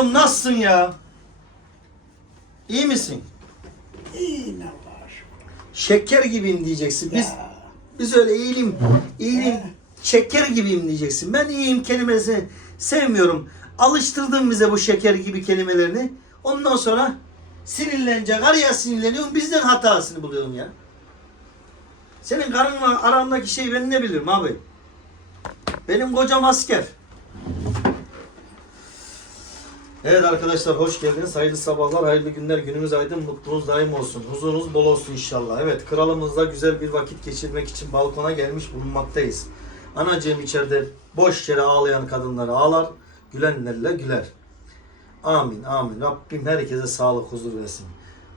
Oğlum nasılsın ya? İyi misin? İyiyim Allah'a şükür. Şeker gibiyim diyeceksin. Biz Ya, biz öyle iyiyim, iyiyim, şeker gibiyim diyeceksin. Ben iyiyim kelimesini sevmiyorum. Alıştırdın bize bu şeker gibi kelimelerini. Ondan sonra sinirlenecek, araya sinirleniyorsun. Bizden hatasını buluyorum ya. Senin karınla arandaki şey ben ne bilirim abi? Benim kocam asker. Evet arkadaşlar hoş geldiniz. Hayırlı sabahlar, hayırlı günler. Günümüz aydın, mutluluğunuz daim olsun. Huzurunuz bol olsun inşallah. Evet kralımızla güzel bir vakit geçirmek için balkona gelmiş bulunmaktayız. Anacığım içeride boş yere ağlayan kadınları ağlar, gülenlerle güler. Amin amin. Rabbim herkese sağlık huzur versin.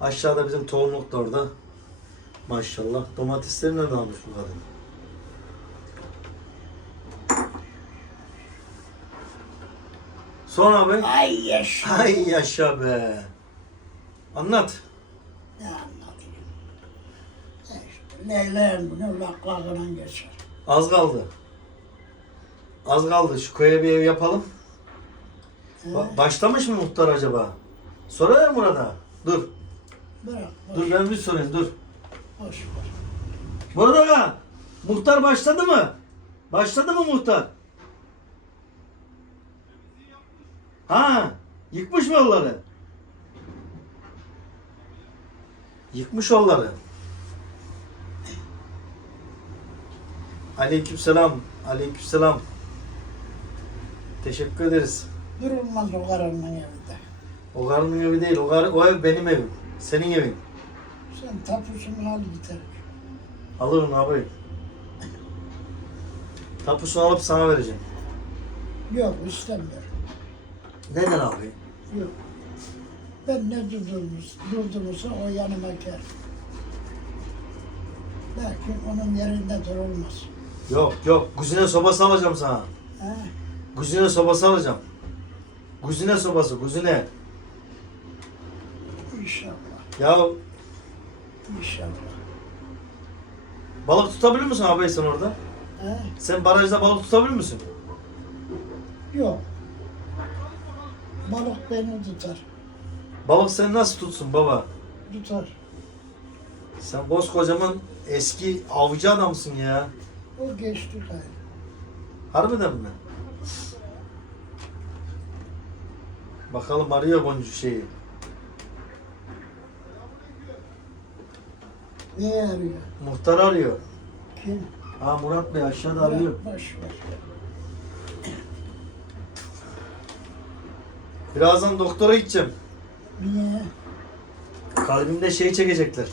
Aşağıda bizim tohumluk da orada. Maşallah. Domatesleri nereden almış bu kadın? Sonra abi. Ay yaşa. Ay yaşa be. Anlat. Ne anlatayım? İşte Leyla'nın bunu laklakından geçer. Az kaldı. Az kaldı. Şu köye bir ev yapalım. Ba- başlamış mı muhtar acaba? Sorar mı burada? Dur. Bırak, boş, Dur ben bir sorayım dur. boş ver. Burada mı? Muhtar başladı mı? Başladı mı muhtar? Ha, yıkmış mı yolları? Yıkmış yolları. Aleykümselam. Aleykümselam. Teşekkür ederiz. Durulmaz o karının evinde. O karının evi değil. O, kar, o ev benim evim. Senin evin. Sen tapusunu al gider. Alırım abi. Tapusunu alıp sana vereceğim. Yok istemiyorum. Neden abi? Yok. Ben ne durdurmuş, durdurursa o yanıma gel. Belki onun yerinde durulmaz. Yok yok. Kuzine sobası alacağım sana. He? Kuzine sobası alacağım. Kuzine sobası, kuzine. İnşallah. Ya İnşallah. balık tutabilir misin abi sen orada? He? Sen barajda balık tutabilir misin? Yok. Balık beni tutar. Balık seni nasıl tutsun baba? Tutar. Sen koskocaman eski avcı adamsın ya. O geçti gayrı. Harbiden mi? Bakalım arıyor boncuk şeyi. Ne arıyor? Muhtar arıyor. Kim? Ha Murat Bey aşağıda arıyor. Boş ver. Birazdan doktora gideceğim. Niye? Kalbimde şey çekecekler.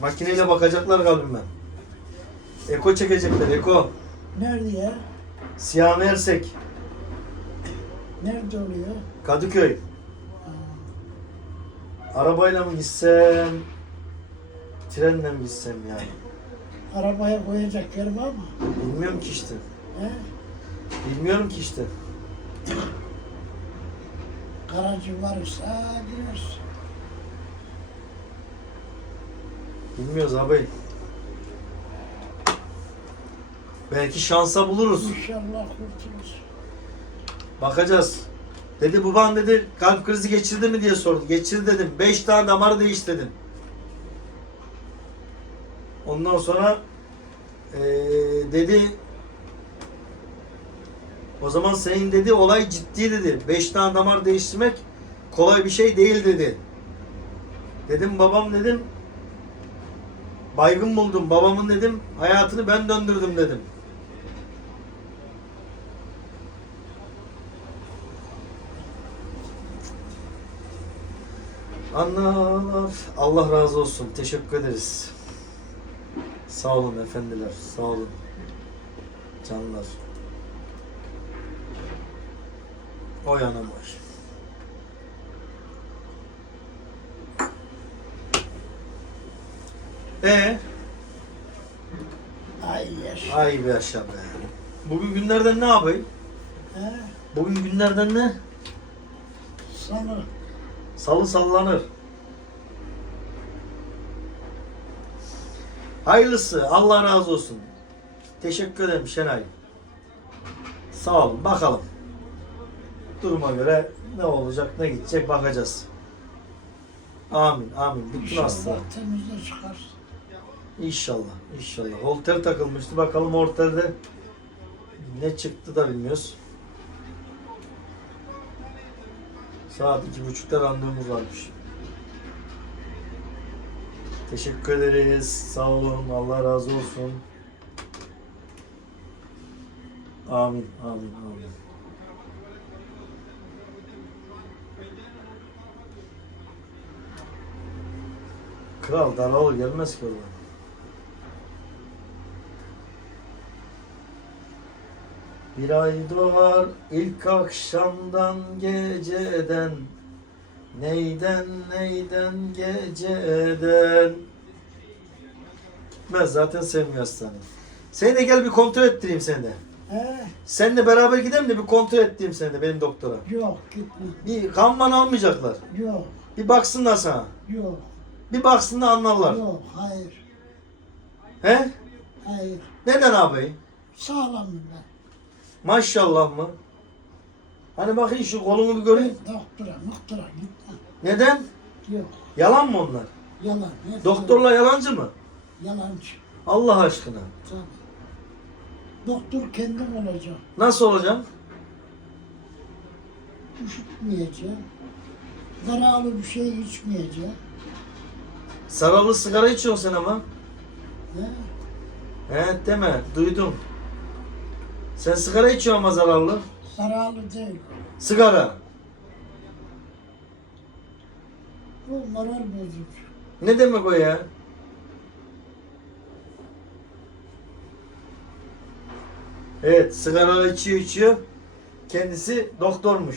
Makineyle bakacaklar kalbime. Eko çekecekler, eko. Nerede ya? Siyah Ersek, Nerede oluyor? Kadıköy. Arabayla mı gitsem, trenle mi gitsem yani? Arabaya koyacak yer var mı? Bilmiyorum ki işte. He? Bilmiyorum ki işte. Garajı varsa girersin. Bilmiyoruz abi. Belki şansa buluruz. İnşallah kurtuluruz. Bakacağız. Dedi baban dedi kalp krizi geçirdi mi diye sordu. Geçirdi dedim. Beş tane damarı değiş dedim. Ondan sonra eee, dedi o zaman senin dedi olay ciddi dedi. Beş tane damar değiştirmek kolay bir şey değil dedi. Dedim babam dedim baygın buldum. Babamın dedim hayatını ben döndürdüm dedim. Anlar. Allah razı olsun. Teşekkür ederiz. Sağ olun efendiler. Sağ olun. Canlar. O yanım var. E Ay yaşa. ay be aşağı be. Bugün günlerden ne yapayım? He? Bugün günlerden ne? Sana Salı sallanır. Hayırlısı. Allah razı olsun. Teşekkür ederim Şenay. Sağ olun. Bakalım. Duruma göre Ne olacak ne gidecek bakacağız. Amin amin. Bütün İnşallah hastalar. temizle çıkar. İnşallah inşallah. Holter takılmıştı. Bakalım holterde ne çıktı da bilmiyoruz. Saat iki buçukta randevumuz varmış. Teşekkür ederiz. Sağ olun. Allah razı olsun. Amin. Amin. Amin. Kral Daralı gelmez ki oradan. Bir ay doğar ilk akşamdan geceden Neyden neyden geceden Gitmez zaten sevmiyor hastaneyi. Seni de gel bir kontrol ettireyim seni de. He? Seninle beraber gidelim de bir kontrol ettireyim seni de benim doktora. Yok gitme. Bir kan man almayacaklar. Yok. Bir baksınlar sana. Yok. Bir baksınlar anlarlar. Yok. Hayır. He? Hayır. Neden abi? Sağlamım ben. Maşallah mı? Hani bakayım şu kolumu bir göreyim. Doktora, doktora gitme. Neden? Yok. Yalan mı onlar? Yalan. hep Doktorla yalancı mı? yalan. Yalancı. Allah aşkına. Tabii. Doktor kendim olacak. Nasıl olacağım? Üşütmeyeceğim. Zararlı bir şey içmeyeceğim. Sarılı sigara içiyorsun sen ama. He? He deme. Duydum. Sen sigara içiyorsun ama zararlı. Zararlı değil. Sigara. Bu moral bozuk. Ne demek o ya? Evet, sigara içiyor içiyor. Kendisi doktormuş.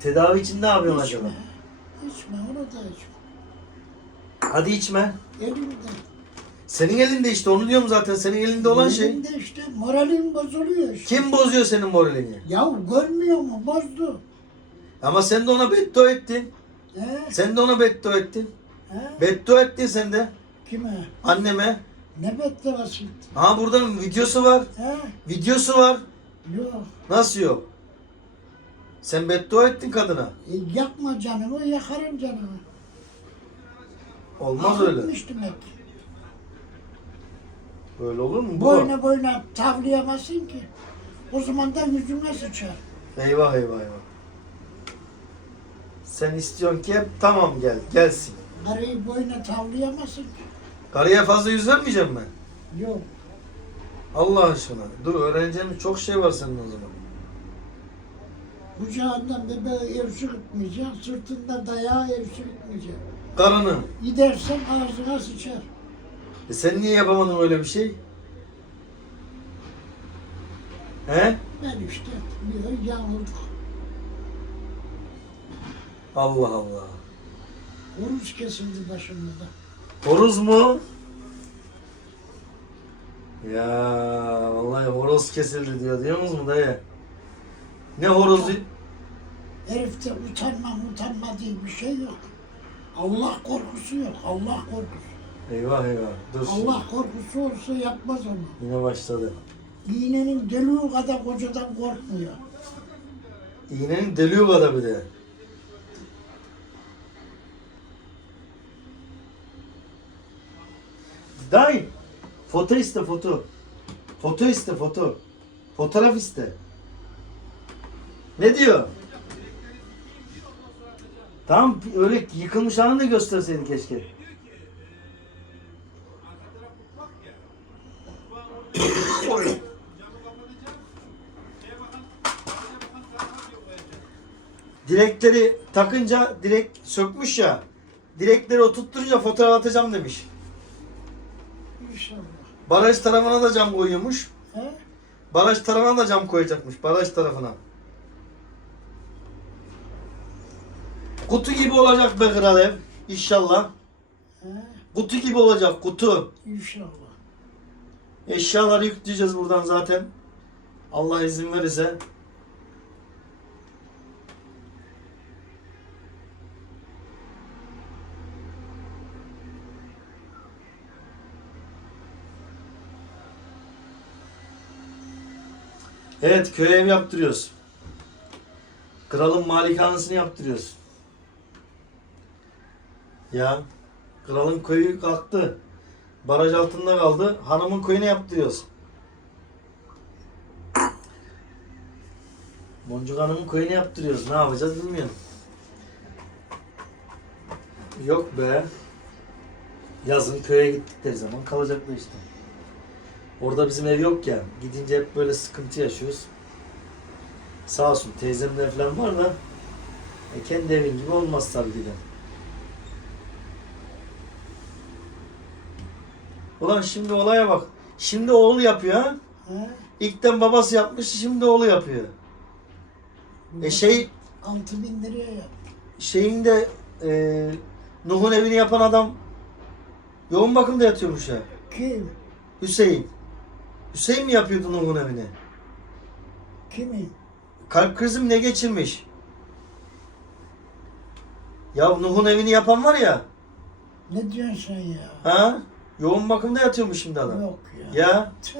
Tedavi için ne yapıyorsun acaba? İçme. Onu da içme. Hadi içme. Elimde. Senin elinde işte onu diyorum zaten. Senin elinde olan şey. Elimde işte moralim bozuluyor işte. Kim bozuyor senin moralini? Ya görmüyor mu? Bozdu. Ama sen de ona beddua ettin. He? Sen de ona beddua ettin. He? Beddua ettin sen de. Kime? Anneme. Ne bedduası? Ha burada videosu var. He? Videosu var. Yok. Nasıl yok? Sen beddua ettin kadına. E, yakma canımı, yakarım canımı. Olmaz öyle. Akıtmış demek. Öyle olur mu? Bu. Boyuna boyuna tavlayamazsın ki. O zaman da yüzüme sıçar. Eyvah eyvah eyvah. Sen istiyorsun ki hep tamam gel. Gelsin. Karıyı boyuna tavlayamazsın ki. Karıya fazla yüz vermeyeceğim ben. Yok. Allah aşkına. Dur öğreneceğim çok şey var senin o zaman. Kucağından bebeği evşik etmeyeceksin, sırtında dayağı evşik etmeyeceksin. Karını. Gidersen ağzına sıçar. E sen niye yapamadın öyle bir şey? He? Ben işte bir yağmur, Allah Allah. oruç kesildi başımızda. Horoz mu? Ya vallahi horoz kesildi diyor. Diyor musun dayı? Ne horozu? Herifte utanma utanma diye bir şey yok. Allah korkusu yok. Allah korkusu. Eyvah eyvah. Dur. Allah korkusu olsa yapmaz onu. Yine başladı. İğnenin deliği kadar kocadan korkmuyor. İğnenin deliği kadar bir de. Dayı. Foto iste foto. Foto iste foto. Fotoğraf iste. Ne diyor? Tamam öyle yıkılmış halini de gösterseydin keşke. Direkleri takınca direk sökmüş ya. Direkleri oturtturunca fotoğraf atacağım demiş. İnşallah. Baraj tarafına da cam koyuyormuş. He? Baraj tarafına da cam koyacakmış. Baraj tarafına. Kutu gibi olacak be kral ev. İnşallah. Kutu gibi olacak kutu. İnşallah. Eşyaları yükleyeceğiz buradan zaten. Allah izin verirse. Evet köy ev yaptırıyoruz. Kralın malikanesini yaptırıyoruz. Ya kralın köyü kalktı. Baraj altında kaldı. Hanımın köyüne yaptırıyoruz. Boncuk Hanım'ın köyüne yaptırıyoruz. Ne yapacağız bilmiyorum. Yok be. Yazın köye gittikleri zaman kalacaklar işte. Orada bizim ev yok ya. Gidince hep böyle sıkıntı yaşıyoruz. Sağ olsun teyzemler falan var da e, kendi evin gibi olmaz tabii ki de. Ulan şimdi olaya bak. Şimdi oğlu yapıyor ha. İlkten babası yapmış şimdi oğlu yapıyor. E şey Altı bin liraya yap. şeyin de e, Nuh'un evini yapan adam yoğun bakımda yatıyormuş ya. Kim? Hüseyin. Hüseyin mi yapıyordu Nuh'un evini? Kimin? Kalp krizi mi ne geçirmiş? Ya Nuh'un evini yapan var ya. Ne diyorsun sen ya? Ha? Yoğun bakımda yatıyormuş şimdi adam. Yok ya. Ya Tüh.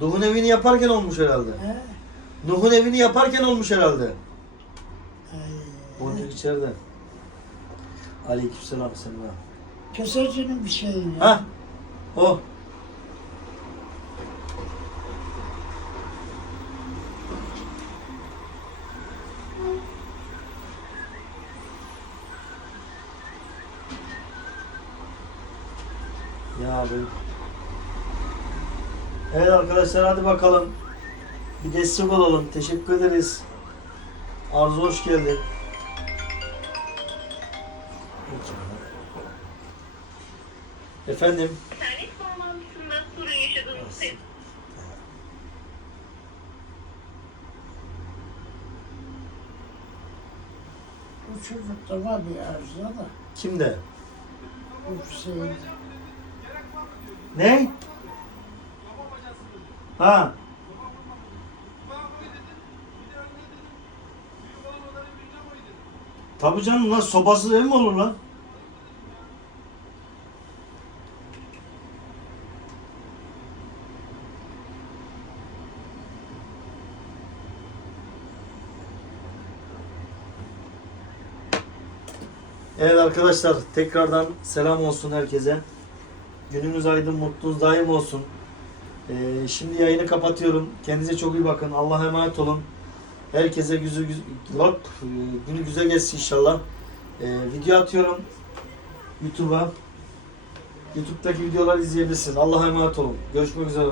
Nuh'un evini yaparken olmuş herhalde. He? Nuh'un evini yaparken olmuş herhalde. Boncuk içeride. Aleykümselam selam. Kesecinin bir şeyi ya. Ha? O. Ya abi. Evet arkadaşlar hadi bakalım. Bir destek olalım. Teşekkür ederiz. Arzu hoş geldin. Efendim. İnternet bağlantısında sorun yaşadığınızı tespit Bu çocukta var bir arıza da. Kimde? Bu Hüseyin. Ne? Ha. Tabii canım lan sobasız ev mi olur lan? Evet arkadaşlar tekrardan selam olsun herkese. Gününüz aydın, mutlunuz daim olsun. Ee, şimdi yayını kapatıyorum. Kendinize çok iyi bakın. Allah'a emanet olun. Herkese Lop, e, günü güzel geçsin inşallah. Ee, video atıyorum YouTube'a. YouTube'daki videoları izleyebilirsiniz. Allah'a emanet olun. Görüşmek üzere.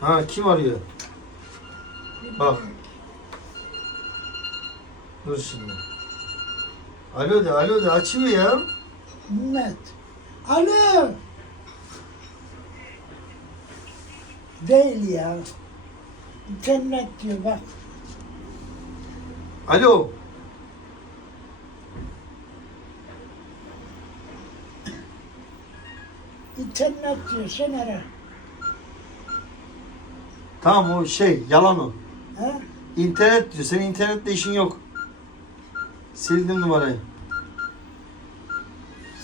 Ha kim arıyor? Bak. Dur şimdi. Alo de, alo de açıyor ya. Millet. Alo. Değil ya. İnternet diyor bak. Alo. İnternet diyor sen ara. Tamam o şey yalan o. He? İnternet diyor. Senin internetle işin yok. Sildim numarayı.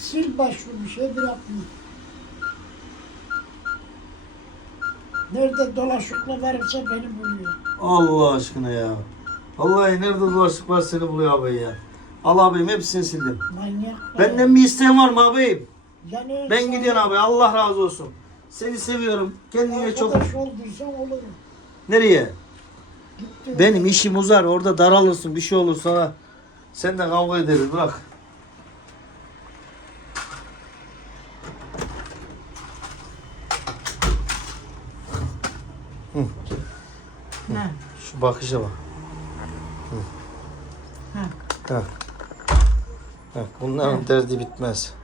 Sil başvuru bir şey bırakma. Nerede dolaşıkla varsa beni buluyor. Allah aşkına ya. Vallahi nerede dolaşık var seni buluyor abi ya. Al abim hepsini sildim. Manyak. Benden bir isteğin var mı abim? Yani Ben gidiyorum abi. Allah razı olsun. Seni seviyorum. Kendine çok... Arkadaş olduysan olur. Nereye? Gitti. Benim işim uzar. Orada daralırsın. Bir şey olur sana. Senden kavga ederiz. Bırak. Ne? Şu bakışa bak. Ha. Ha. Ha. Bunların derdi bitmez.